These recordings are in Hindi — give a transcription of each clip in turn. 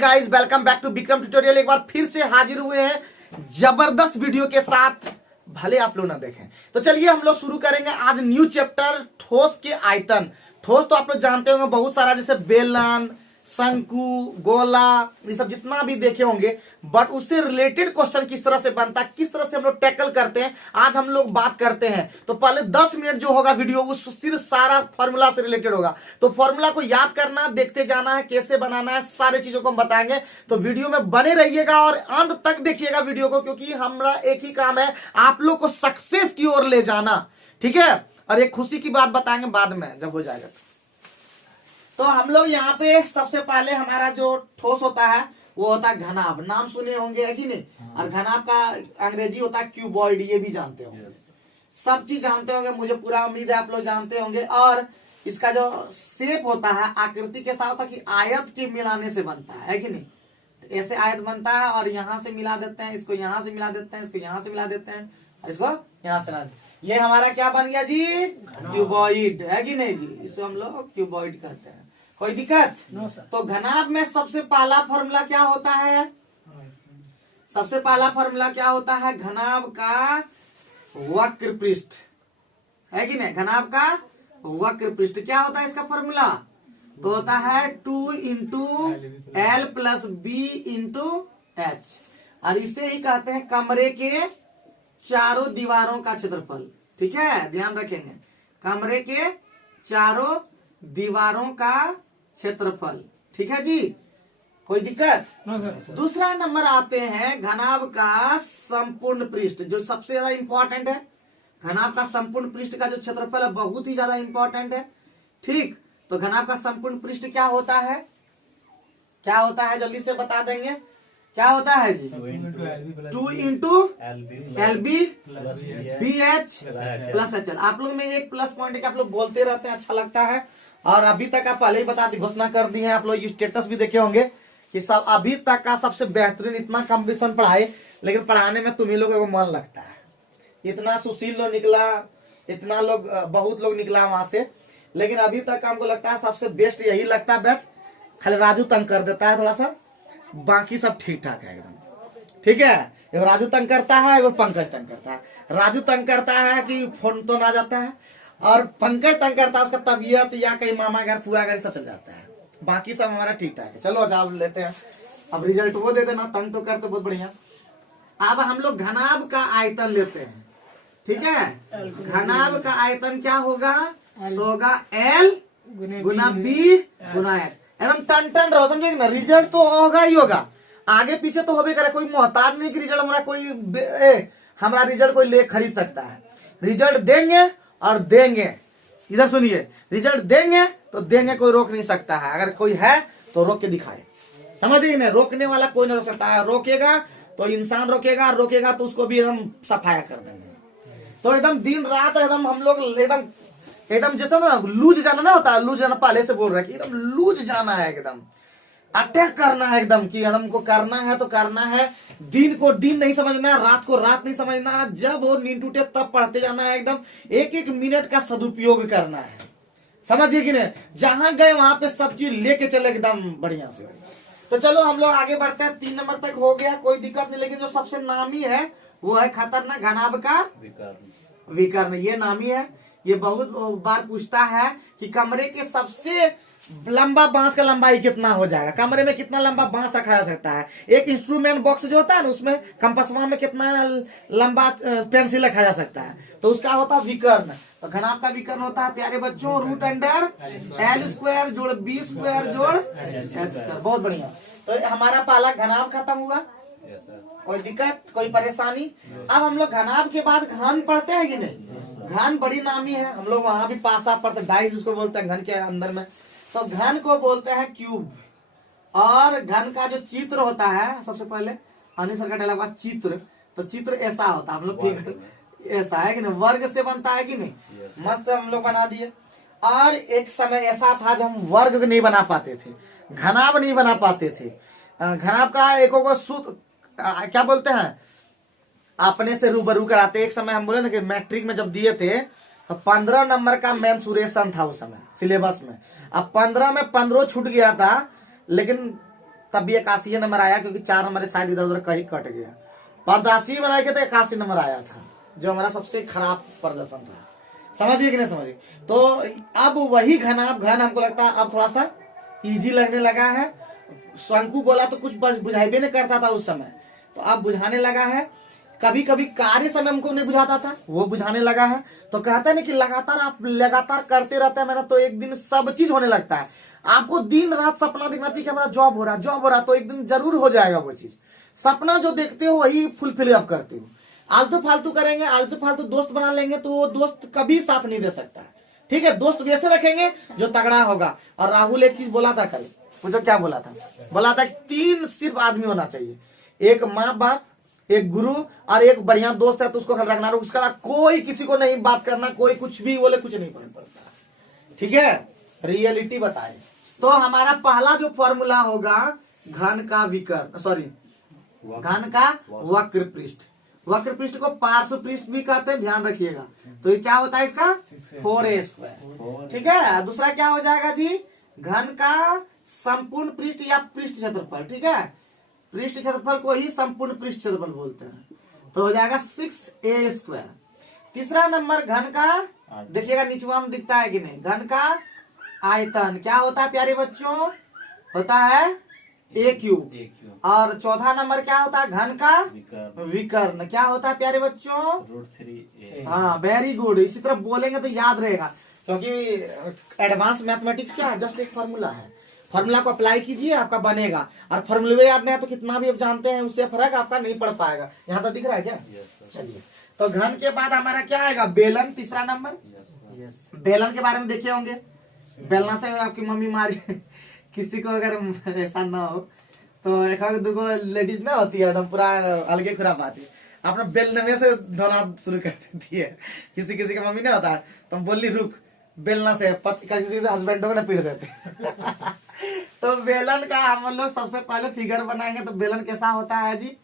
Guys welcome back to Vikram tutorial. एक बार फिर से हाजिर हुए हैं जबरदस्त वीडियो के साथ। भले आप लोग ना देखें तो चलिए हम लोग शुरू करेंगे आज न्यू चैप्टर ठोस के आयतन। ठोस तो आप लोग जानते होंगे बहुत सारा, जैसे बेलन, शंकु, गोला, ये सब जितना भी देखे होंगे, बट उससे रिलेटेड क्वेश्चन किस तरह से बनता है, किस तरह से हम लोग टैकल करते हैं, आज हम लोग बात करते हैं। तो पहले 10 मिनट जो होगा वीडियो वो सिर्फ सारा फॉर्मूला से रिलेटेड होगा। तो फॉर्मूला को याद करना, देखते जाना है, कैसे बनाना है, सारे चीजों को हम बताएंगे। तो वीडियो में बने रहिएगा और अंत तक देखिएगा वीडियो को, क्योंकि हमारा एक ही काम है, आप लोग को सक्सेस की ओर ले जाना। ठीक है। और एक खुशी की बात बताएंगे बाद में जब हो जाएगा। तो हम लोग यहाँ पे सबसे पहले हमारा जो ठोस होता है वो होता है घनाभ। नाम सुने होंगे है कि नहीं। और घनाभ का अंग्रेजी होता है क्यूबॉइड, ये भी जानते होंगे, सब चीज जानते होंगे, मुझे पूरा उम्मीद है आप लोग जानते होंगे। और इसका जो शेप होता है, आकृति के साथ होता है कि आयत के मिलाने से बनता है कि नहीं। तो ऐसे आयत बनता है और यहाँ से मिला देते हैं, इसको यहाँ से मिला देते हैं, इसको यहाँ से मिला देते हैं और इसको यहाँ से मिला देते हैं। ये हमारा क्या बन गया जी, क्यूबॉइड है कि नहीं जी। इसको हम लोग क्यूबॉइड कहते हैं। कोई दिक्कत? तो घनाभ में सबसे पहला फॉर्मूला क्या होता है? सबसे पहला फॉर्मूला क्या होता है? घनाभ का वक्र पृष्ठ है कि नहीं। घनाभ का वक्र पृष्ठ क्या होता है इसका फॉर्मूला? तो होता है 2 into l plus b into h. और इसे ही कहते हैं कमरे के चारों दीवारों का क्षेत्रफल। ठीक है, ध्यान रखेंगे, कमरे के चारों दीवारों का क्षेत्रफल। ठीक है जी, कोई दिक्कत? दूसरा नंबर आते हैं घनाभ का संपूर्ण पृष्ठ, जो सबसे ज्यादा इंपॉर्टेंट है। घनाभ का संपूर्ण पृष्ठ का जो क्षेत्रफल है बहुत ही ज्यादा इंपॉर्टेंट है। ठीक, तो घनाभ का संपूर्ण पृष्ठ क्या होता है? क्या होता है जल्दी से बता देंगे, क्या होता है जी? 2 into l b b h plus h l. आप लोग में एक प्लस पॉइंट है कि आप लोग बोलते रहते हैं, अच्छा लगता है। और अभी तक आप पहले ही बता दी, घोषणा कर दी है, आप लोग स्टेटस भी देखे होंगे कि सब अभी तक का सबसे बेहतरीन, इतना कंपटीशन पढ़ाए, लेकिन पढ़ाने में तुम्ही लोगों को मन लगता है। इतना सुशील लोग निकला, इतना लोग, बहुत लोग निकला वहां से, लेकिन अभी तक हमको लगता है सबसे बेस्ट यही लगता है बैच। खाली राजू तंग कर देता है थोड़ा सा, बाकी सब ठीक ठाक है एकदम। ठीक है, एगो राजू तंग करता है, एगो पंकज तंग करता है। राजू तंग करता है कि फोन तो ना जाता है, और पंकज तंग करता है उसका तबीयत या कहीं मामा घर, पुआ घर सब चल जाता है। बाकी सब हमारा ठीक ठाक है। चलो जवाब लेते हैं, अब रिजल्ट वो दे देना, तंग तो करते बहुत बढ़िया। अब हम लोग घनाभ का आयतन लेते हैं। ठीक है, घनाभ का आयतन क्या होगा? तो होगा एल गुना बी गुना एच। एकदम टन टन रहो, समझे ना। रिजल्ट तो होगा ही होगा, आगे पीछे तो होबे करे। कोई मोहताज नहीं कि रिजल्ट हमारा कोई हमारा रिजल्ट कोई ले खरीद सकता है। रिजल्ट देंगे और देंगे। इधर सुनिए, रिजल्ट देंगे तो देंगे, कोई रोक नहीं सकता है। अगर कोई है तो रोक के दिखाए, समझिए ना। रोकने वाला कोई नहीं रोक सकता है। रोकेगा तो इंसान रोकेगा, रोकेगा तो उसको भी एकदम सफाया कर देंगे। तो एकदम दिन रात एकदम हम लोग एकदम जैसा ना लूज जाना ना होता है, लूज जाना पहले से बोल रहा है कि एकदम लूज जाना है, एकदम अटैक करना है एकदम, कि एकदम को करना है तो करना है। दिन को दिन नहीं समझना, रात को रात नहीं समझना, जब वो नींद टूटे तब पढ़ते जाना है। एकदम एक एक मिनट का सदुपयोग करना है, समझिए कि नहीं। जहां गए वहां पे सब चीज लेके चले एकदम बढ़िया से। तो चलो हम लोग आगे बढ़ते हैं। 3 नंबर तक हो गया, कोई दिक्कत नहीं। लेकिन जो सबसे नामी है वो है खतरनाक घनाभ का विकर्ण। ये नामी है, ये बहुत बार पूछता है कि कमरे के सबसे लंबा बांस का लंबाई कितना हो जाएगा, कमरे में कितना लंबा बांस रखा जा सकता है। एक इंस्ट्रूमेंट बॉक्स जो होता है ना, उसमें कंपसवा में कितना लंबा पेंसिल रखा जा सकता है, तो उसका होता है विकर्ण। तो घनाभ का विकर्ण होता है प्यारे बच्चों रूट अंडर एल स्क्वायर जोड़ बी स्क्वायर जोड़ एच स्क्वायर। बहुत बढ़िया। तो हमारा पहला घनाभ खत्म हुआ, कोई दिक्कत, कोई परेशानी? अब हम लोग घनाभ के बाद घन पढ़ते हैं कि नहीं। घन बड़ी नामी है, हम लोग वहां भी पासा पढ़ते, डाइस उसको बोलते हैं घन के अंदर में। तो घन को बोलते हैं क्यूब। और घन का जो चित्र होता है, सबसे पहले अनिल सर का डाला हुआ चित्र, तो चित्र ऐसा होता है, हम लोग फिगर ऐसा है कि नहीं, वर्ग से बनता है कि नहीं। मस्त हम लोग बना दिए। और एक समय ऐसा था जब हम वर्ग नहीं बना पाते थे, घनाभ नहीं बना पाते थे। घनाभ का एक सूत्र क्या बोलते हैं, अपने से रूबरू कराते। एक समय हम बोले ना कि मैट्रिक में जब दिए थे तो 15 नंबर का मेंसुरेशन था उस समय सिलेबस में। अब 15 में 15 छूट गया था, लेकिन तब भी 81 नंबर आया, क्योंकि 4 नंबर शायद इधर उधर कहीं कट गया। 85 बनाए के तो 81 नंबर आया था, जो हमारा सबसे खराब प्रदर्शन था। समझिए कि नहीं समझिए। तो अब वही घन हमको लगता है अब थोड़ा सा इजी लगने लगा है। शंकु गोला तो कुछ बुझाइबे नहीं करता था उस समय, तो अब बुझाने लगा है। कभी कभी कार्य समय हमको नहीं बुझाता था, वो बुझाने लगा है। तो कहते हैं ना कि लगातार करते रहते हैं मेहनत, तो एक दिन सब चीज होने लगता है। आपको दिन रात सपना देखना चाहिए कि हमारा जॉब हो रहा, तो एक दिन जरूर हो जाएगा वो चीज। सपना जो देखते हो वही फुलफिल आप करते हो। आलतू फालतू करेंगे, आलतू फालतू दोस्त बना लेंगे, तो वो दोस्त कभी साथ नहीं दे सकता है। ठीक है, दोस्त वैसे रखेंगे जो तगड़ा होगा। और राहुल एक चीज बोला था कल, मुझे क्या बोला था? बोला था 3 सिर्फ आदमी होना चाहिए, एक माँ बाप, एक गुरु और एक बढ़िया दोस्त है, तो उसको ख्याल रखना। उसका कोई किसी को नहीं बात करना, कोई कुछ भी बोले कुछ नहीं फर्क पड़ता। ठीक है, रियलिटी बताए। तो हमारा पहला जो फॉर्मूला होगा घन का वक्र पृष्ठ। वक्र पृष्ठ को पार्श्व पृष्ठ भी कहते हैं, ध्यान रखिएगा। तो ये क्या होता है इसका 4a²। ठीक है, दूसरा क्या हो जाएगा जी? घन का संपूर्ण पृष्ठ या पृष्ठ क्षेत्रफल। ठीक है, पृष्ठ क्षेत्रफल को ही संपूर्ण पृष्ठ क्षेत्रफल बोलते हैं, तो हो जाएगा 6a²। तीसरा नंबर घन का, देखिएगा नीचवा में दिखता है कि नहीं, घन का आयतन क्या होता है प्यारे बच्चों? होता है a³। और चौथा नंबर क्या होता है? घन का विकर्ण क्या होता है प्यारे बच्चों? √3a। हाँ, वेरी गुड। इसी तरह बोलेंगे तो याद रहेगा, क्योंकि एडवांस मैथमेटिक्स क्या है? जस्ट एक फॉर्मूला है। फॉर्मूला को अप्लाई कीजिए, आपका बनेगा। और फॉर्मूले याद नहीं है तो कितना भी आप जानते हैं उससे फर्क आपका नहीं पड़ पाएगा। यहाँ तो दिख रहा है क्या? चलिए, तो घन के बाद हमारा क्या आएगा? बेलन, तीसरा नंबर। बेलन के बारे में देखे होंगे, बेलना से आपकी मम्मी मारी किसी को अगर ऐसा ना हो तो एक दुगो लेडीज ना होती है एकदम पूरा अलगे खुराब आती है, अपना बेलने में से धोना शुरू कर देती है। किसी किसी का मम्मी नहीं होता है, तो हम बोली रुक, बेलना से किसी से हस्बैंड को ना पीट देते तो बेलन का हम लोग सबसे पहले फिगर बनाएंगे। तो बेलन कैसा होता है जी?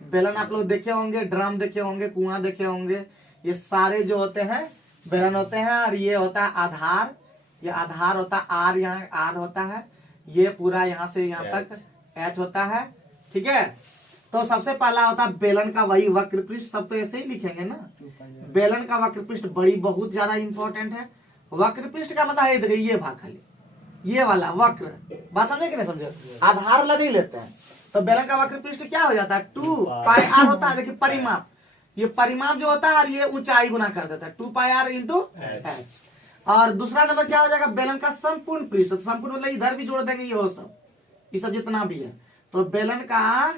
बेलन आप लोग देखे होंगे, ड्रम देखे होंगे, कुआं देखे होंगे, ये सारे जो होते हैं बेलन होते हैं। और ये होता है आधार, ये आधार होता है आर, यहाँ आर होता है, ये पूरा यहाँ से यहाँ तक एच होता है। ठीक है, तो सबसे पहला होता है बेलन का वही वक्र पृष्ठ, सब तो ऐसे ही लिखेंगे ना। बेलन का वक्र पृष्ठ बड़ी बहुत ज्यादा इंपॉर्टेंट है। वक्र पृष्ठ का मतलब है देखिए ये भाग, खाली ये वाला वक्र, बात समझे कि नहीं समझे? आधार वाला नहीं लेते हैं। तो बेलन का वक्र पृष्ठ क्या हो जाता है? 2πr होता है। देखिए परिमाप, ये परिमाप जो होता है और ये ऊंचाई गुना कर देता है, 2πr × h। और दूसरा नंबर क्या हो जाएगा? बेलन का संपूर्ण पृष्ठ। तो संपूर्ण मतलब इधर भी जोड़ देंगे, ये सब जितना भी है। तो बेलन का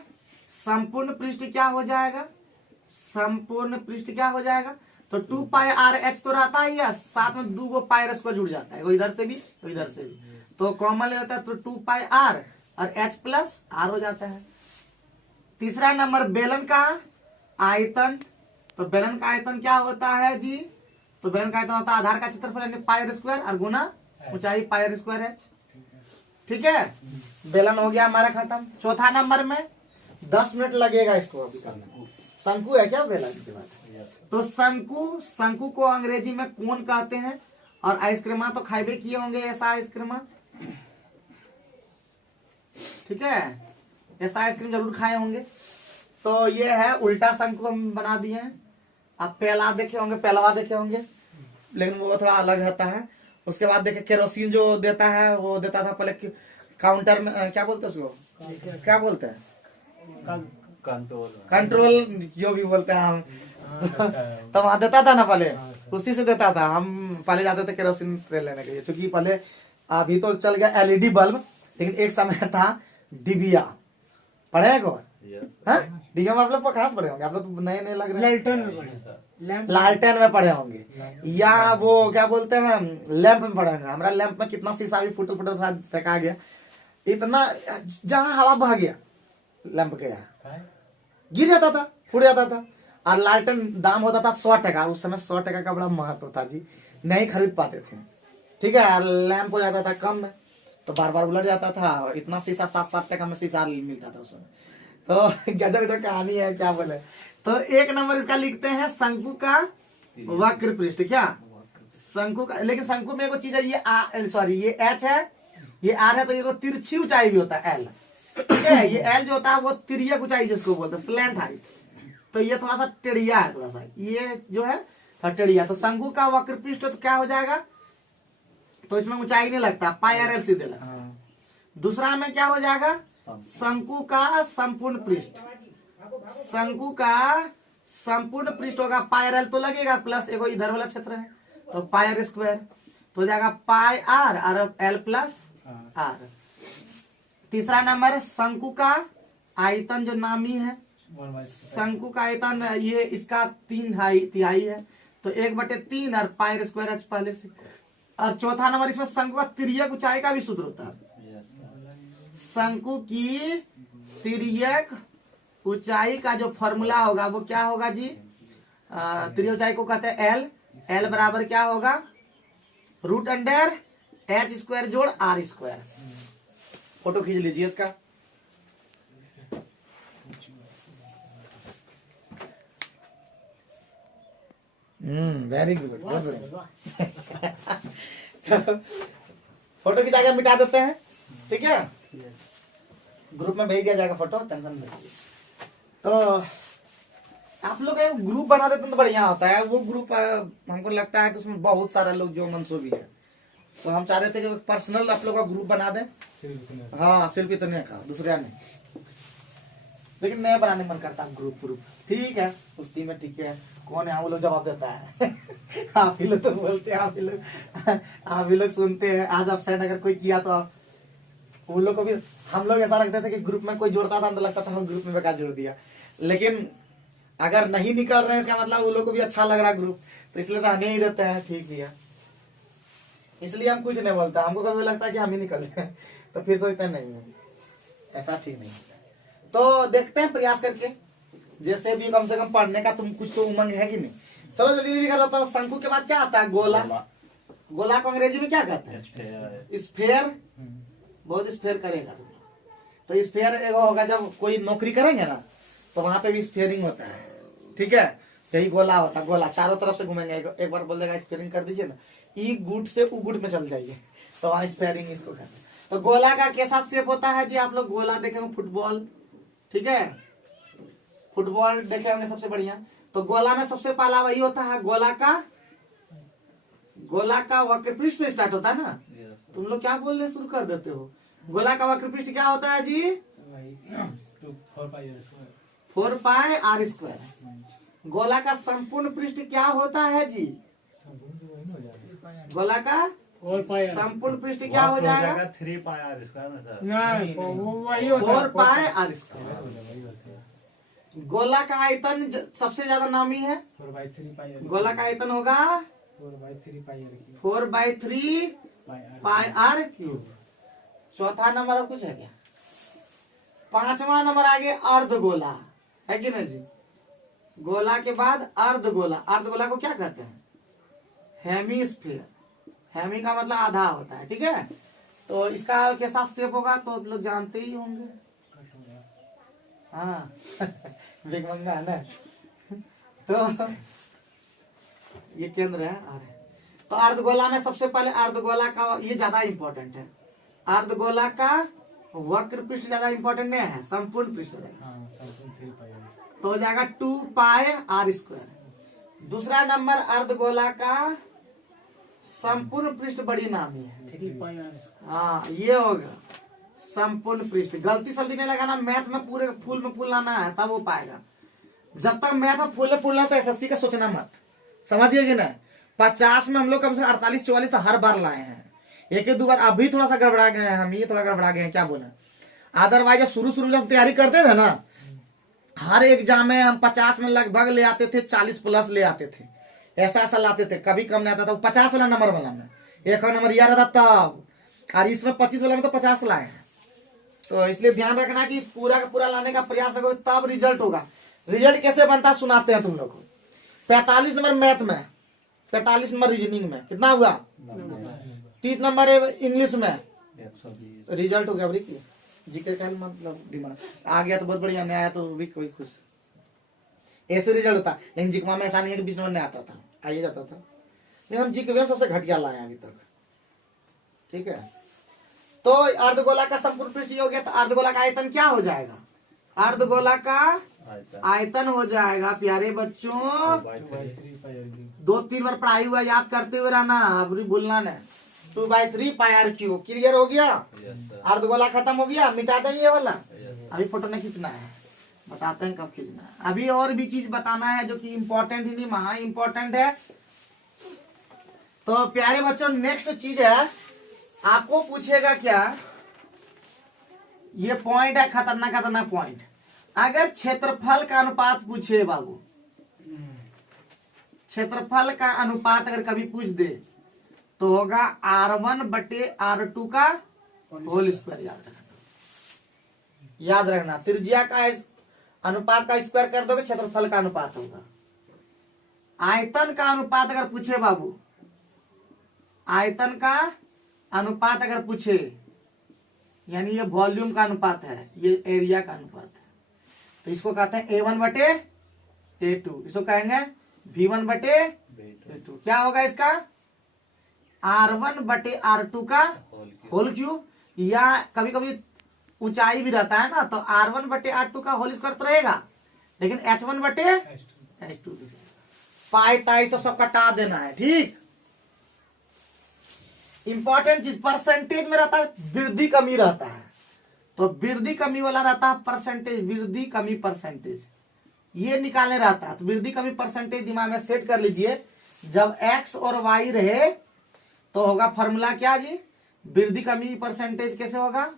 संपूर्ण पृष्ठ क्या हो जाएगा? संपूर्ण पृष्ठ क्या हो जाएगा? तो 2πrh तो रहता ही है, साथ में 2 पायरस को जुड़ जाता है, वो इधर से भी वो इधर से भी, तो कॉमन ले लेता है, तो 2πr और h + r हो जाता है। तीसरा नंबर बेलन का आयतन। तो बेलन का आयतन क्या होता है जी? तो बेलन का आयतन होता है आधार का क्षेत्रफल यानी πr² और गुना ऊंचाई πr²h। ठीक है, बेलन हो गया हमारा खत्म। चौथा नंबर में 10 मिनट लगेगा इसको अभी करना। शंकु है क्या बेलन के बाद? तो शंकु को अंग्रेजी में कोन कहते हैं। और आइसक्रीमा तो खाइबे किए होंगे, ऐसा आइसक्रीमा। ठीक है, ऐसा आइसक्रीम जरूर खाए होंगे। तो ये है उल्टा शंकु हम बना दिए हैं। आप पहलवा देखे होंगे, लेकिन वो थोड़ा अलग होता है। उसके बाद देखे केरोसिन जो देता है, वो देता था पहले काउंटर में, क्या बोलते हैं उसको, क्या बोलते हैं? कंट्रोल जो भी बोलते हैं हम तो वहां देता था ना, पहले उसी से देता था। हम पहले जाते थे केरोसिन तेल लेने के लिए, क्योंकि पहले अभी तो चल गया एलईडी बल्ब, लेकिन एक समय था डिबिया। पढ़े हैं कौन? डिबिया में आप लोग खास पढ़े होंगे, आप लोग तो नए लग रहे हैं। लालटेन में पढ़े होंगे, या वो क्या बोलते हैं लैंप में पढ़े होंगे। हमारा लैंप में कितना शीशा भी फुटल फेंका गया, इतना जहां हवा बह गया लैंप के यहाँ गिर जाता था, फूट जाता था। और लालटेन दाम होता था 100 टका, उस समय 100 टका का बड़ा महत्व था जी, नहीं खरीद पाते थे। ठीक है, और लैंप हो जाता था कम में, तो बार बार उलट जाता था। इतना शीशा 7-7 टका में शीशा मिलता था उस समय। तो गजब कहानी है, क्या बोले। तो 1 नंबर इसका लिखते हैं शंकु का वक्र पृष्ठ। क्या शंकु का? लेकिन शंकु में एक चीज है, ये एच है, ये आर है, तो ये तिरछी ऊंचाई भी होता है एल। ठीक है। ये एल जो होता है वो तिर्यक ऊंचाई जिसको बोलते हैं, स्लैंट हाइट। तो ये थोड़ा सा टेढ़िया है, थोड़ा सा ये जो है टेढ़िया। तो शंकु का वक्र पृष्ठ तो क्या हो जाएगा, तो इसमें ऊंचाई नहीं लगता, पाई आर एल सीधे लगता। दूसरा में क्या हो जाएगा, शंकु का संपूर्ण पृष्ठ, शंकु का संपूर्ण पृष्ठ होगा पाई आर एल तो लगेगा, प्लस एगो इधर वाला क्षेत्र है तो पाई आर स्क्वायर तो हो जाएगा पाई आर और एल प्लस आर। तीसरा नंबर शंकु का आयतन जो नामी है, शंकु का आयतन ये इसका 3/3 है तो 1/3 और पाई स्क्वायर एच पहले से। और चौथा नंबर इसमें शंकु का तिर्यक ऊंचाई का भी सूत्र होता है। शंकु की तिर्यक ऊंचाई का जो फॉर्मूला होगा वो क्या होगा जी, तिर्यक ऊंचाई को कहते हैं एल। एल बराबर क्या होगा, √h² जोड़ r²। फोटो खींच लीजिए इसका। Very good. फोटो खिंचा के मिटा देते हैं, ठीक है। ग्रुप में भेज दिया जाएगा फोटो, टेंशन नहीं। तो आप लोग एक ग्रुप बना देते तो बढ़िया होता है। वो ग्रुप हमको लगता है कि उसमें बहुत सारा लोग जो मनसूबी है, तो हम चाह रहे थे कि पर्सनल आप लोग का ग्रुप बना दें। हाँ, सिर्फ इतने का, दूसरे नहीं। लेकिन नया बनाने मन करता है ग्रुप। ठीक है, उसी में ठीक है। कौन है वो लोग जवाब देता है। आप ही लोग तो बोलते हैं, आप ही लोग सुनते हैं। आज आप साइड अगर कोई किया तो वो लोग को भी, हम लोग ऐसा लगता था कि ग्रुप में कोई जोड़ता था तो लगता था हम ग्रुप में बेकार जोड़ दिया। लेकिन अगर नहीं निकल रहे हैं इसका मतलब वो लोग को भी अच्छा लग रहा है ग्रुप, तो इसलिए रहने ही देते हैं। ठीक है, इसलिए हम कुछ नहीं बोलता। हमको कभी लगता है कि हम ही निकल जाए तो फिर सोचते हैं नहीं, ऐसा ठीक नहीं। तो देखते हैं प्रयास करके, जैसे भी कम से कम पढ़ने का तुम कुछ तो उमंग है कि नहीं। चलो जल्दी कर रहा हूँ। शंकु के बाद क्या आता है, गोला। गोला को अंग्रेजी में क्या कहते हैं, स्फेयर। बहुत स्फेयर करेगा तुम। तो स्फेयर एगो होगा, जब कोई नौकरी करेंगे ना तो वहां पे भी स्फेयरिंग होता है, ठीक है। यही गोला होता है। गोला चारों तरफ से घूमेंगे। एक बार बोल देगा स्फेयरिंग कर दीजिए ना, ई गुट से उ गुट में चल जाइए, तो वहां स्फेयरिंग इसको कहते हैं। तो गोला का कैसा शेप होता है जी, आप लोग गोला देखेंगे, फुटबॉल, ठीक है। फुटबॉल देखे होंगे सबसे बढ़िया। तो गोला में सबसे पहला वही होता है, गोला का वक्रपृष्ठ से स्टार्ट होता है ना। तुम लोग क्या बोलने शुरू कर देते हो। गोला का वक्रपृष्ठ क्या होता है जी, 4πr²। गोला का संपूर्ण पृष्ठ क्या होता है जी, गोला का संपूर्ण पृष्ठ क्या हो जाएगा, 4πr²। गोला का आयतन सबसे ज्यादा नामी है, 4/3 गोला का आयतन होगा 4/3πr³। चौथा नंबर कुछ है क्या, पांचवा नंबर आगे अर्धगोला है कि नहीं जी। गोला के बाद अर्धगोला। अर्धगोला को क्या कहते हैं, हेमीस्फीयर। हेमी का मतलब आधा होता है, ठीक है। तो इसका कैसा शेप होगा तो आप लोग जानते ही होंगे। हाँ बिगमंगा है ना। तो ये केंद्र है। तो अर्धगोला में सबसे पहले अर्धगोला का ये ज्यादा इंपॉर्टेंट है। अर्धगोला का वक्र पृष्ठ ज्यादा इंपॉर्टेंट नहीं है, संपूर्ण पृष्ठ है। तो हो जाएगा 2πr²। दूसरा नंबर अर्धगोला का संपूर्ण पृष्ठ बड़ी नामी है, 3πr²। ये होगा संपूर्ण पृष्ठ। गलती सल्ती नहीं लगाना, मैथ में पूरे फूल में फूल लाना है तब वो पाएगा। जब तक मैथ में फूल फूलना तो एसएससी का सोचना मत, समझिए कि ना। 50 में हम लोग कम से 48-44 तो हर बार लाए हैं। एक दो बार अभी थोड़ा सा गड़बड़ा गए हैं हम, ये थोड़ा गड़बड़ा गए हैं, क्या बोले। अदरवाइज जब शुरू में जब तैयारी करते थे ना, हर एग्जाम में हम 50 में लगभग ले आते थे, 40+ ले आते थे। ऐसा लाते थे, कभी कम नहीं आता था। 50 वाला नंबर वाला में एक नंबर याद रहता तब, और इसमें 25 वाला में तो 50 लाए हैं। तो इसलिए ध्यान रखना कि पूरा का पूरा लाने का प्रयास करोगे तब रिजल्ट होगा। रिजल्ट कैसे बनता सुनाते हैं तुम लोग को। 45 नंबर मैथ में, 45 नंबर रीजनिंग में, कितना हुआ 30 नंबर इंग्लिश में, रिजल्ट हो गया। जीके का मतलब दिमाग आ गया तो बहुत बढ़िया, नहीं आया तो भी कोई खुश। ऐसे रिजल्ट होता। लेकिन जिकमा में ऐसा नहीं है कि 20 नंबर नहीं आता था, आइए जाता था। लेकिन हम जीके में सबसे घटिया लाए अभी तक, ठीक है। तो अर्धगोला का संपूर्ण पृष्ठ ये हो गया, तो अर्धगोला का आयतन क्या हो जाएगा? अर्धगोला का आयतन हो जाएगा प्यारे बच्चों, 2-3 बार पढ़ाई हुआ याद करते हुए रहना, अब नहीं भूलना नहीं। 2/3 पाई आर क्यूब। क्लियर हो गया? अर्धगोला खत्म हो गया, मिटा दें ये वाला। अभी फोटो नहीं खींचना है, बताते हैं कब खींचना है। अभी और भी चीज बताना है जो कि इम्पोर्टेंट ही नहीं, महा इम्पोर्टेंट है। तो प्यारे बच्चों नेक्स्ट चीज है, आपको पूछेगा क्या, ये पॉइंट है खतरनाक खतरनाक पॉइंट। अगर क्षेत्रफल का अनुपात पूछे बाबू, क्षेत्रफल का अनुपात अगर कभी पूछ दे तो होगा R1/R2 का होल स्क्वायर। याद रखना, त्रिज्या का अनुपात का स्क्वायर कर दोगे, क्षेत्रफल का अनुपात होगा। आयतन का अनुपात अगर पूछे बाबू, आयतन का अनुपात अगर पूछे, यानी ये वॉल्यूम का अनुपात है, ये एरिया का अनुपात है, तो इसको कहते हैं A1/A2, इसको कहेंगे V1/A2। क्या होगा इसका? R1/R2 का होल क्यूब, या कभी कभी ऊंचाई भी रहता है ना, तो R1/R2 का होल स्क्वायर तो रहेगा, लेकिन H1/H2 पाई ताई सब कटा देना है। ठीक, इंपॉर्टेंट चीज परसेंटेज में रहता है, वृद्धि कमी रहता है, तो वृद्धि कमी वाला रहता है परसेंटेज, वृद्धि कमी परसेंटेज ये निकालने रहता है। तो वृद्धि कमी परसेंटेज दिमाग में सेट कर लीजिए। जब x और y रहे तो होगा फॉर्मूला क्या जी? वृद्धि कमी परसेंटेज कैसे होगा?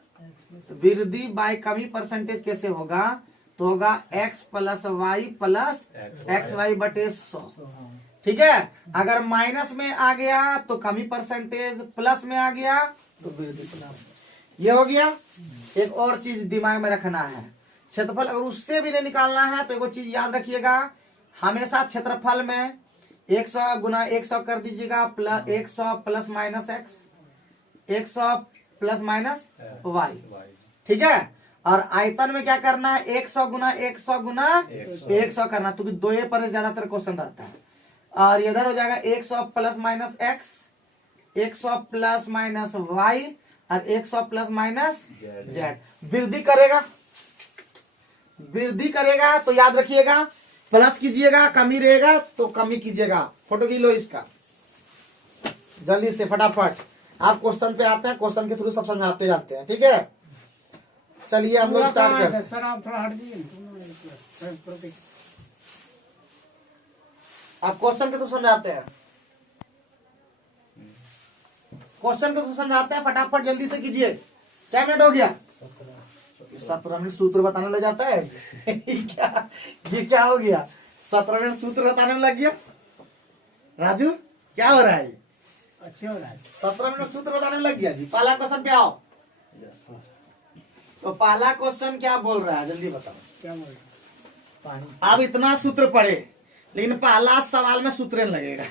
वृद्धि बाय कमी परसेंटेज कैसे होगा? तो होगा x + y + xy/100। ठीक है, अगर माइनस में आ गया तो कमी परसेंटेज, प्लस में आ गया तो वृद्धि। ये हो गया। एक और चीज दिमाग में रखना है, क्षेत्रफल अगर उससे भी नहीं निकालना है तो एक चीज याद रखिएगा, हमेशा क्षेत्रफल में 100 गुना 100 कर दीजिएगा, प्लस 100 ± x, 100 ± y। ठीक है, और आयतन में क्या करना है? 100 गुना 100 गुना 100 करना, तो 2 पर ज्यादातर क्वेश्चन रहता है। और इधर हो जाएगा 100 ± x, 100 ± y और 100 ± z। वृद्धि करेगा, वृद्धि करेगा तो याद रखिएगा प्लस कीजिएगा, कमी रहेगा तो कमी कीजिएगा। फोटो की लो इसका जल्दी से फटाफट। आप क्वेश्चन पे आते हैं, क्वेश्चन के थ्रू सब समझाते जाते हैं। ठीक है, चलिए हम लोग स्टार्ट करते हैं। सर आप थोड़ा हट जाइए, आप क्वेश्चन के थ्रू समझाते हैं, क्वेश्चन के थ्रू समझाते हैं, फटाफट जल्दी से कीजिए। क्या मिनट हो गया? 17 मिनट सूत्र बताने लग जाता है। ये क्या हो गया? 17 मिनट सूत्र बताने में लग गया। राजू क्या हो रहा है? अच्छा हो रहा है। 17 मिनट सूत्र बताने में लग गया जी। पहला क्वेश्चन पे आओ। तो पहला क्वेश्चन क्या बोल रहा है, जल्दी बताओ। क्या बोल रहा है? आप इतना सूत्र पढ़े, लेकिन पहला सवाल में सूत्र लगेगा।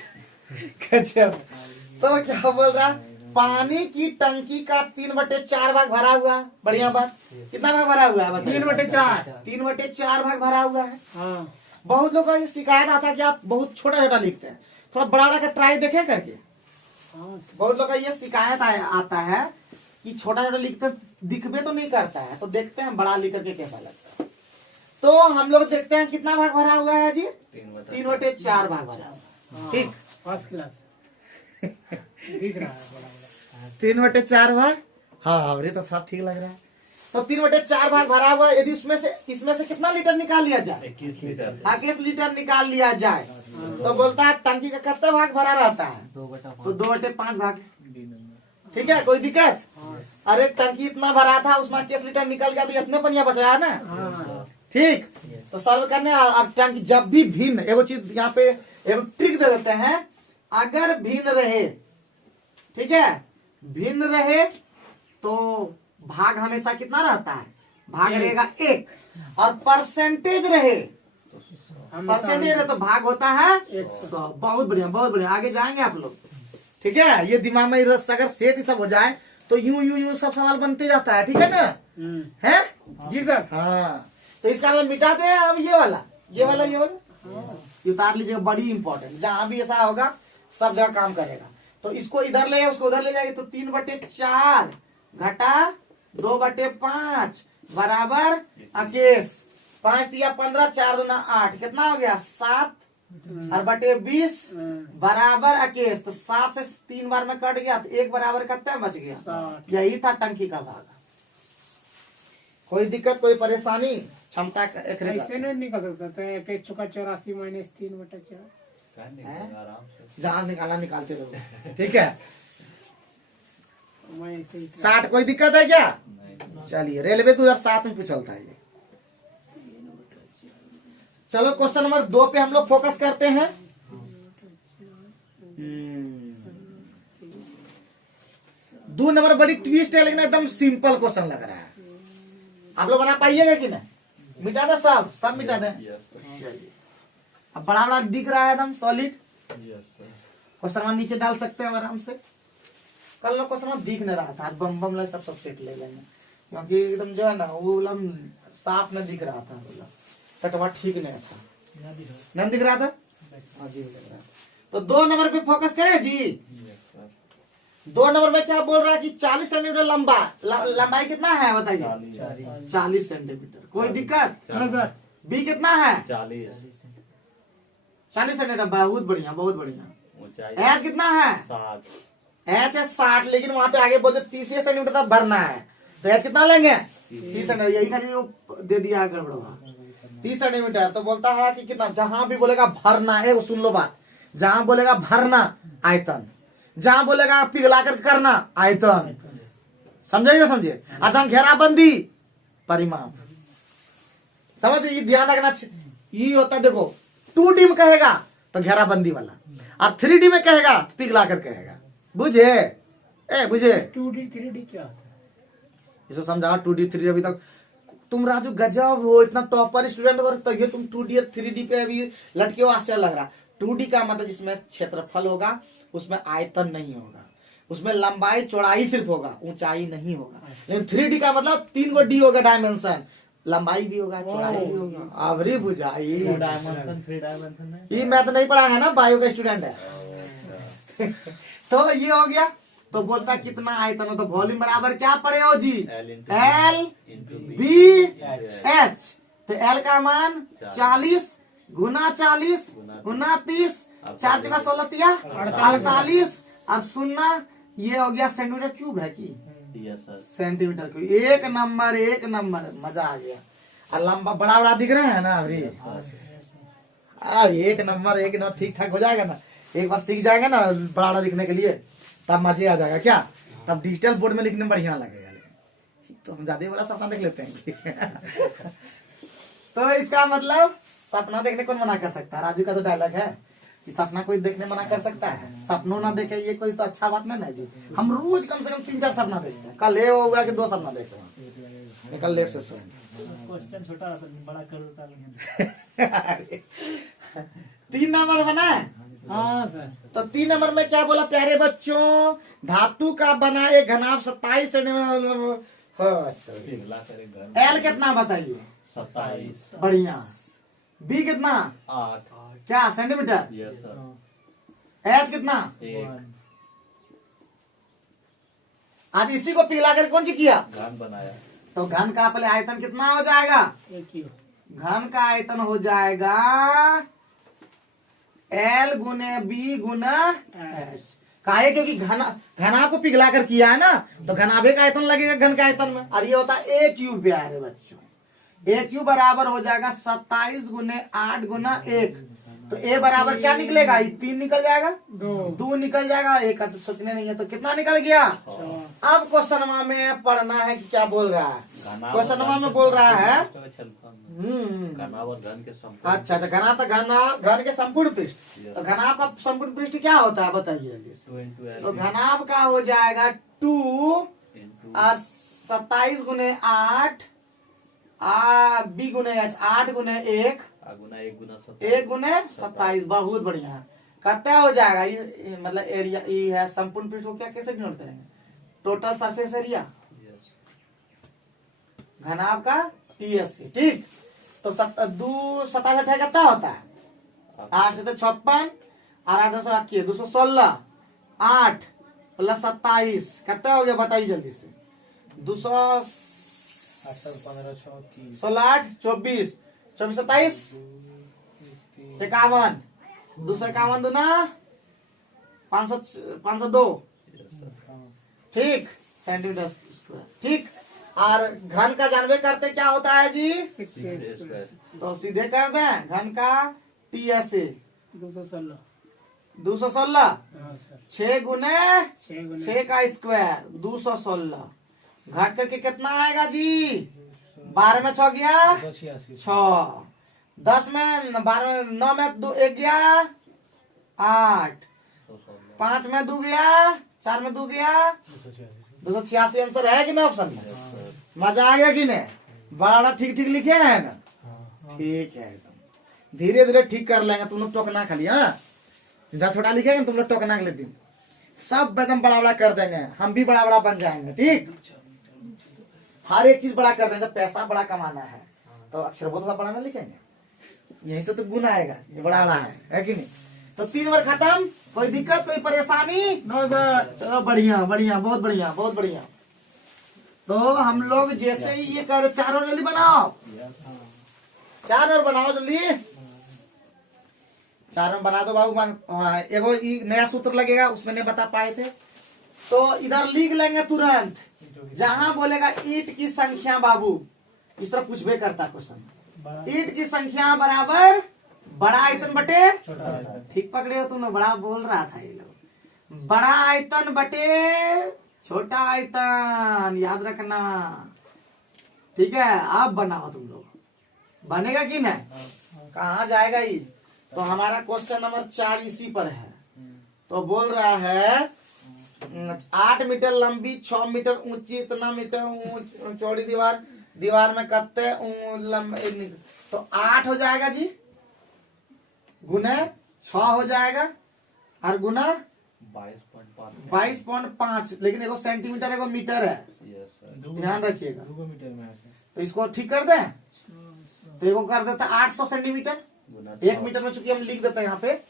तो क्या बोल रहा है? पानी की टंकी का 3/4 भाग भरा हुआ। बढ़िया बात। कितना भाग भरा हुआ है? 3/4। 3/4 भाग भरा हुआ है। हाँ। बहुत लोगों का ये शिकायत आता है कि आप बहुत छोटा छोटा लिखते हैं, थोड़ा बड़ा बड़ा का ट्राई देखें करके। बहुत लोग का ये शिकायत आता है कि छोटा छोटा लिखते दिखबे तो नहीं करता है, तो देखते हैं बड़ा लिख करके कैसा लगता है। तो हम लोग देखते हैं कितना भाग भरा हुआ है जी? 3/4 भाग भरा हुआ है। ठीक, फर्स्ट क्लास दिख रहा है बड़ा बड़ा। 3/4 भाग। हाँ अरे तो सब ठीक लग रहा है। तो 3/4 भाग भरा हुआ। यदि इसमें से कितना लीटर निकाल लिया जाए? 21 लीटर निकाल लिया जाए तो बोलता है टंकी का कितना भाग भरा रहता है? तो 2/5 भाग। ठीक है, कोई दिक्कत? अरे टंकी इतना भरा था, उसमें 21 लीटर निकल गया तो इतने पनिया बच रहा है ना। ठीक, तो सॉल्व करने और टंकी जब भी भिन्न, एगो चीज यहाँ पे एगो ट्रिक दे देते हैं, अगर भिन्न रहे, ठीक है, भिन्न रहे तो भाग हमेशा कितना रहता है? भाग रहेगा 1। और परसेंटेज रहे, परसेंटेज रहे तो भाग होता है 100। बहुत बढ़िया, बहुत बढ़िया, आगे जाएंगे आप लोग। ठीक है, ये दिमाग में अगर सेट सब हो जाए तो यूं सब सवाल बनते जाता है। ठीक है ना? है जी सर। हाँ, तो इसका हम मिटाते हैं। अब ये वाला उतार लीजिएगा, बड़ी इंपॉर्टेंट। जहां भी ऐसा होगा सब जगह काम करेगा। तो इसको इधर ले, उसको उधर ले जाएंगे तो 3/4 घटा 2/5 बराबर 21। 5 दिया 15, 4 दूना 8, कितना हो गया 7 और बटे 20 बराबर 21। तो 7 से 3 बार में कट गया तो 1 बराबर कितना बच गया 60। यही था टंकी का भाग। कोई दिक्कत कोई परेशानी क्षमता का एक ऐसे नहीं निकल सकता था 21 चौका 84 माइनस 3/4। जहां निकालना निकालते रहो ठीक है। मैं ऐसे ही 60 कोई दिक्कत है क्या? चलिए रेलवे 2007 में पूछल था ये। चलो क्वेश्चन नंबर 2 पे हम लोग फोकस करते हैं। 2 नंबर बड़ी ट्विस्ट है लेकिन एकदम सिंपल क्वेश्चन लग रहा है। आप लोग बना पाइएगा कि नहीं? मिटा दे सब मिटा दे। चलिए अब बड़ा बड़ा दिख रहा है एकदम सॉलिड। क्वेश्चन नंबर नीचे डाल सकते हैं आराम से। कल लोग क्वेश्चन नंबर दिख नहीं रहा था, आज बम बम सब सेट ले लेंगे क्योंकि एकदम जो है ना वो साफ न दिख रहा था, बोला सटवा ठीक नहीं था, नहीं दिख रहा था। हाँ जी दिख रहा था। तो 2 नंबर पे फोकस करें जी। 2 नंबर में क्या बोल रहा है कि 40 सेंटीमीटर लंबा लंबाई कितना है बताइए 40 सेंटीमीटर। कोई दिक्कत? हाँ सर। बी कितना है 40 सेंटीमीटर। बहुत बढ़िया बहुत बढ़िया। एच कितना है 60 एच है 60, लेकिन वहां पे आगे बोलते 30 सेंटीमीटर तक भरना है तो एच कितना लेंगे 30 सेंटीमीटर। यही खाली वो दे दिया गड़बड़वा 30 सेंटीमीटर। तो बोलता है कि कितना, जहां भी बोलेगा भरना है वो सुन लो बात, जहां बोलेगा भरना आयतन, जहां बोलेगा पिघला कर करना आयतन, समझे ना समझे। अच्छा घेराबंदी परिमाप समझ, ये ध्यान रखना। ये होता है देखो 2D में कहेगा तो घेराबंदी वाला, और 3D में कहेगा तो पिघला कर कहेगा। बुझे बुझे 2D 3D क्या होता है? इसको समझा 2D 3D। अभी तक तुम राजू गजब हो, इतना टॉपर स्टूडेंट हो तो ये तुम 2D और 3D पे अभी लटके हो, आश्चर्य लग रहा। 2D का मतलब जिसमें क्षेत्रफल होगा, उसमें आयतन नहीं होगा, उसमें लंबाई चौड़ाई सिर्फ होगा, ऊंचाई नहीं होगा। लेकिन 3D का मतलब 3 गो डी होगा, डायमेंशन, लंबाई भी होगा चौड़ाई भी होगा। आवरी बुझाई ये मैथ नहीं पढ़ा है ना, बायो का स्टूडेंट है। तो ये हो गया। तो बोलता कितना आयतन हो, तो वॉल्यूम बराबर क्या पड़े हो जी L B H। तो L का मान 40 गुना 40 गुना 30, 4 जगह 16 तिया 48 और 0 ये हो गया सेंटीमीटर क्यूब है कि सेंटीमीटर क्यूब। एक नंबर मजा आ गया। और लंबा बड़ा बड़ा दिख रहे हैं ना अभी। एक नंबर ठीक ठाक हो जाएगा ना, एक बार सीख जाएगा ना बड़ा बड़ा लिखने के लिए, तब मजे आ जाएगा। क्या तब डिजिटल बोर्ड में लिखने में बढ़िया लगेगा। तो हम ज्यादा बड़ा सपना देख लेते हैं। तो इसका मतलब सपना देखने कौन मना कर सकता है? राजू का तो डायलॉग है कि सपना कोई देखने मना कर सकता है? सपनों ना देखे ये कोई तो अच्छा बात नहीं ना जी। हम रोज कम से कम 3-4 सपना देखते हैं। कल ये होगा कि 2 सपना देख रहे हैं, कल लेट से सोए। क्वेश्चन छोटा बड़ा कर 3 नंबर बना है। हाँ सर। तो 3 नंबर में क्या बोला प्यारे बच्चों? धातु का बना एक घनाभ 27 सेंटीमीटर। एल कितना बताइए 27 बढ़िया। बी कितना 8 क्या सेंटीमीटर। यस सर एच कितना 1 आज इसी को पिघला कर कौन सी किया घन बनाया। तो घन का पहले आयतन कितना हो जाएगा? एक ही हो। घन का आयतन हो जाएगा L गुने बी गुना एच। काहे क्योंकि घना को पिघला कर किया है ना, तो घनाभे का आयतन लगेगा घन का आयतन में। और ये होता है ए क्यूब प्यारे बच्चों। ए क्यूब बराबर हो जाएगा 27 गुने 8 गुना 1। तो ए बराबर क्या निकलेगा? ये 3 निकल जाएगा, 2 निकल जाएगा, एक का तो सोचने नहीं है। तो कितना निकल गया? अब क्वेश्चन में पढ़ना है कि क्या बोल रहा है। क्वेश्चन में बोल रहा है घन के संपूर्ण। अच्छा घन के संपूर्ण पृष्ठ। तो घनाभ का संपूर्ण पृष्ठ क्या होता है बताइए। तो घनाभ का हो जाएगा 2 और 27 गुने 8 बी गुने एच 8 गुने 1 1 गुने 27। बहुत बढ़िया। कितना हो जाएगा ये मतलब एरिया ये है संपूर्ण पृष्ठ को क्या कैसे डिनोट करेंगे? टोटल सरफेस एरिया घनाभ का TSC। ठीक। तो 27 कितना होता है? 8 से तो 56 और 8 से 216 8 प्लस 27 कितना हो गया बताइए जल्दी से। 200 15 6 16 24 24 27 51 251 दूना 502 ठीक सेंटीमीटर स्क्वायर ठीक। और घन का जानवे करते क्या होता है जी? तो सीधे कर दें घन का TSA 216 6 गुने 6 का स्क्वायर 216 घट करके कितना आएगा जी? 12 में 6 गया 6 10 में 12 में 9 में 2 1 गया 8 5 में 2 गया 4 में 2 गया 286 आंसर है कि ना ऑप्शन में? मजा आ गया कि नहीं? बड़ा ठीक ठीक लिखे हैं ना? ठीक है एकदम धीरे धीरे ठीक कर लेंगे तुम लोग टोकना खाली। हाँ जहाँ छोटा लिखेंगे तुम लोग टोकना के दिन सब एकदम बड़ा बड़ा कर देंगे हम भी बड़ा बड़ा बन जाएंगे ठीक। हर एक चीज बड़ा कर देंगे जब पैसा बड़ा कमाना है तो अक्षर बहुत थोड़ा बड़ा ना लिखेंगे यही से तो गुण आएगा ये बड़ा बड़ा है कि नहीं? तो 3 बार खत्म कोई दिक्कत कोई परेशानी? No sir. चलो बढ़िया बढ़िया बहुत बढ़िया बहुत बढ़िया। तो हम लोग जैसे ही ये कर 4 और जल्दी बनाओ 4 और बनाओ जल्दी 4 में बना दो बाबू। एगो नया सूत्र लगेगा उसमें नहीं बता पाए थे तो इधर लिख लेंगे तुरंत जहां बोलेगा ईंट की संख्या बाबू इस तरह पूछबे करता क्वेश्चन ईंट की संख्या बराबर बड़ा आयतन बटे ठीक पकड़े हो तुम लोग बड़ा बोल रहा था ये लोग बड़ा आयतन बटे छोटा आयतन याद रखना ठीक है। अब बनाओ तुम लोग बनेगा कि नहीं? कहाँ जाएगा ये? तो हमारा क्वेश्चन नंबर 4 इसी पर है। तो बोल रहा है 8 मीटर लंबी 6 मीटर ऊंची इतना मीटर चौड़ी दीवार में कत्ते तो 8 हो जाएगा जी गुना 6 हो जाएगा और गुना 22.5 लेकिन एगो सेंटीमीटर एगो मीटर है ध्यान रखिएगा तो इसको ठीक कर दें तो एगो कर देता 800 सेंटीमीटर 1 मीटर में चूंकि हम लिख देते हैं यहाँ पे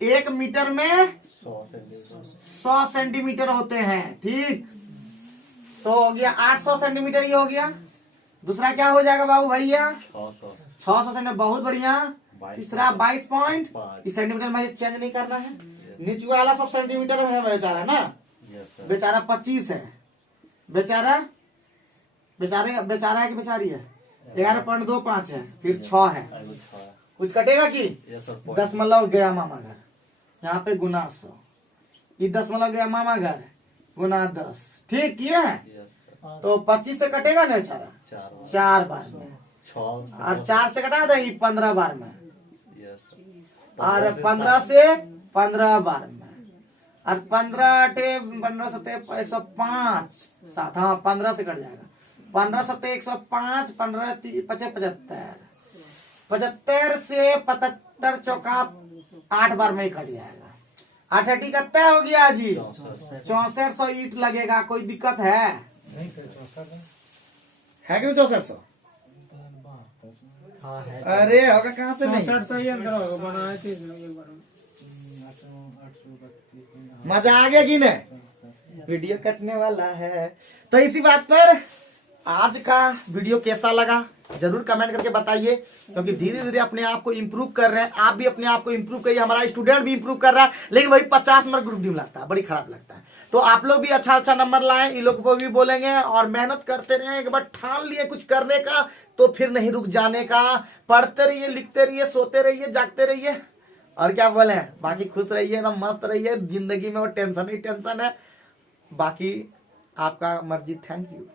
1 मीटर में 100 सेंटीमीटर होते हैं ठीक। तो हो गया 800 सेंटीमीटर ये हो गया। दूसरा क्या हो जाएगा बाबू भैया 600 सेंटीमीटर बहुत बढ़िया। तीसरा 22 इस सेंटीमीटर में चेंज नहीं करना है नीचे वाला सब सेंटीमीटर में है बेचारा ना बेचारा 25 है बेचारा है कि बेचारी है 11.25 है फिर 6 है कुछ कटेगा कि 10 गया मामा घर यहाँ पे गुना 100 ये 10 गया मामा घर गुना 10 ठीक किया है। तो 25 से कटेगा ना बेचारा 4 बार में और 4 से कटा देंगे 15 बार में और 15 से 15 बार में और 15 सत्ते 105 7 हाँ 15 से कट जाएगा 15 सत्ते 105 15 75 से 75 चौका 8 बार में ही कट जाएगा 8 टी कितना हो गया जी 6400 ईंट लगेगा। कोई दिक्कत है कि नहीं 6400? अरे होगा कहाँ से नहीं मजा आ गया कि नहीं? वीडियो कटने वाला है। तो इसी बात पर आज का वीडियो कैसा लगा जरूर कमेंट करके बताइए क्योंकि धीरे धीरे अपने आप को इम्प्रूव कर रहे हैं। आप भी अपने आप को इम्प्रूव करिए हमारा स्टूडेंट भी इम्प्रूव कर रहा है लेकिन वही 50 नंबर ग्रुप डी लगता है बड़ी खराब लगता है। तो आप लोग भी अच्छा नंबर लाएं इन लोग को भी बोलेंगे और मेहनत करते रहे। एक बार ठान लिए कुछ करने का तो फिर नहीं रुक जाने का। पढ़ते रहिए लिखते रहिए सोते रहिए जागते रहिए और क्या बोले बाकी खुश रहिए एकदम मस्त रहिए। जिंदगी में वो टेंशन ही टेंशन है बाकी आपका मर्जी। Thank you.